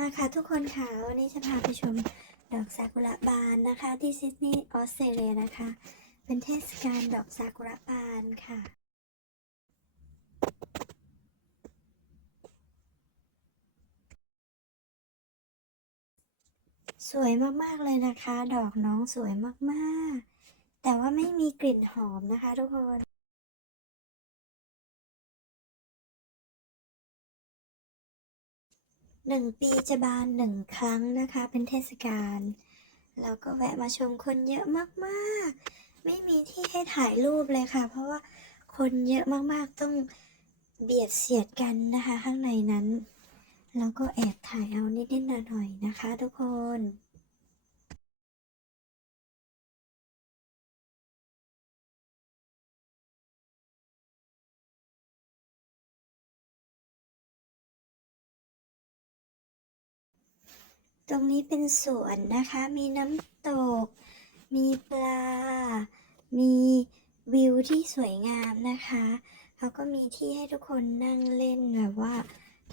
มาค่ะทุกคนค่ะวันนี้จะพาไปชมดอกซากุระบานนะคะ ที่ซิดนีย์ออสเตรเลียนะคะ เป็นเทศกาลดอกซากุระบานค่ะ สวยมากๆเลยนะคะ ดอกน้องสวยมากๆ แต่ว่าไม่มีกลิ่นหอมนะคะทุกคน หนึ่งปีจะบานหนึ่งครั้งนะคะ เป็นเทศกาลแล้วก็แวะมาชมคนเยอะมากๆ ไม่มีที่ให้ถ่ายรูปเลยค่ะ เพราะว่าคนเยอะมากๆต้องเบียดเสียดกันนะคะ ข้างในนั้น แล้วก็แอบถ่ายเอานิดๆหน่อยๆนะคะ ทุกคน ตรงนี้เป็นสวนนะคะ มีน้ำตก มีปลา มีวิวที่สวยงามนะคะเขาก็มีที่ให้ทุกคนนั่งเล่นแบบว่า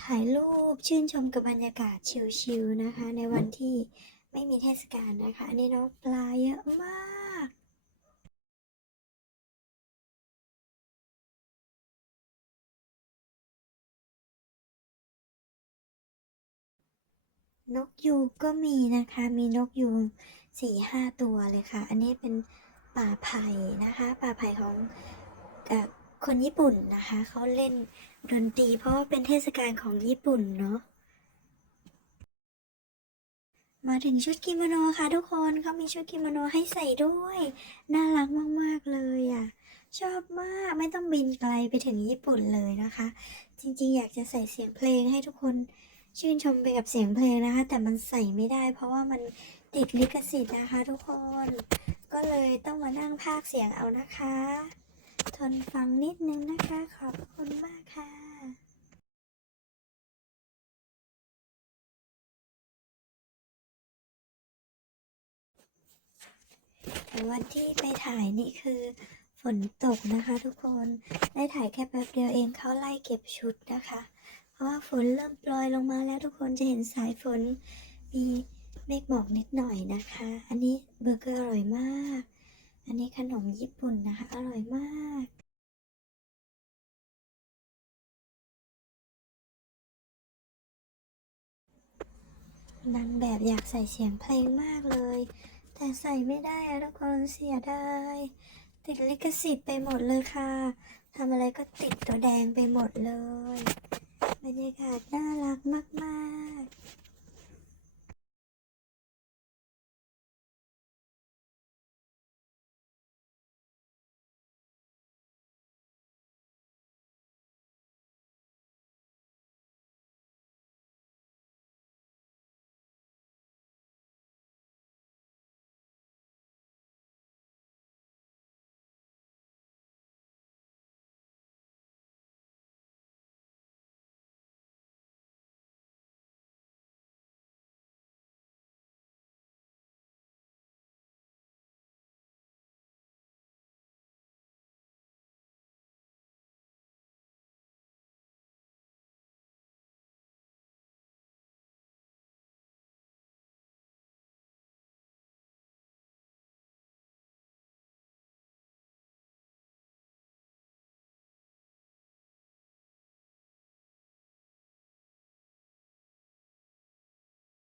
ถ่ายรูปชื่นชมกับบรรยากาศชิลๆนะคะ ในวันที่ไม่มีเทศกาลนะคะ อันนี้น้องปลาเยอะมาก นกยูงก็มีนะคะ มีนกยูงสี่ห้าตัวเลยค่ะ อันนี้เป็นป่าไผ่นะคะ ป่าไผ่ของอคนญี่ปุ่นนะคะ เขาเล่นดนตรีเพราะว่าเป็นเทศกาลของญี่ปุ่นเนาะ มาถึงชุดกิโมโนค่ะทุกคนเขามีชุดกิโมโนให้ใส่ด้วย น่ารักมาก ๆ เลยอะ ชอบมากไม่ต้องบินไกลไปถึงญี่ปุ่นเลยนะคะ จริง ๆ อยากจะใส่เสียงเพลงให้ทุกคน ชื่นชมไปกับเสียงเพลงนะคะ แต่มันใส่ไม่ได้ เพราะว่ามันติดลิขสิทธิ์นะคะ ทุกคน ก็เลยต้องมานั่งพากเสียงเอานะคะ ทนฟังนิดนึงนะคะ ขอบคุณมากค่ะแต่วันที่ไปถ่ายนี่คือฝนตกนะคะ ทุกคน ได้ถ่ายแค่แป๊บเดียวเองเขาไล่เก็บชุดนะคะ ว่าฝนเริ่มโปรยลงมาแล้วทุกคนจะเห็นสายฝน มีเมฆหมอกนิดหน่อยนะคะ อันนี้เบอร์เกอร์อร่อยมาก อันนี้ขนมญี่ปุ่นนะคะ อร่อยมากนางแบบอยากใส่เสียงเพลงมากเลย แต่ใส่ไม่ได้อะทุกคนเสียดายติดลิขสิทธิ์ไปหมดเลยค่ะทำอะไรก็ติดตัวแดงไปหมดเลย บรรยากาศน่ารักมาก ๆ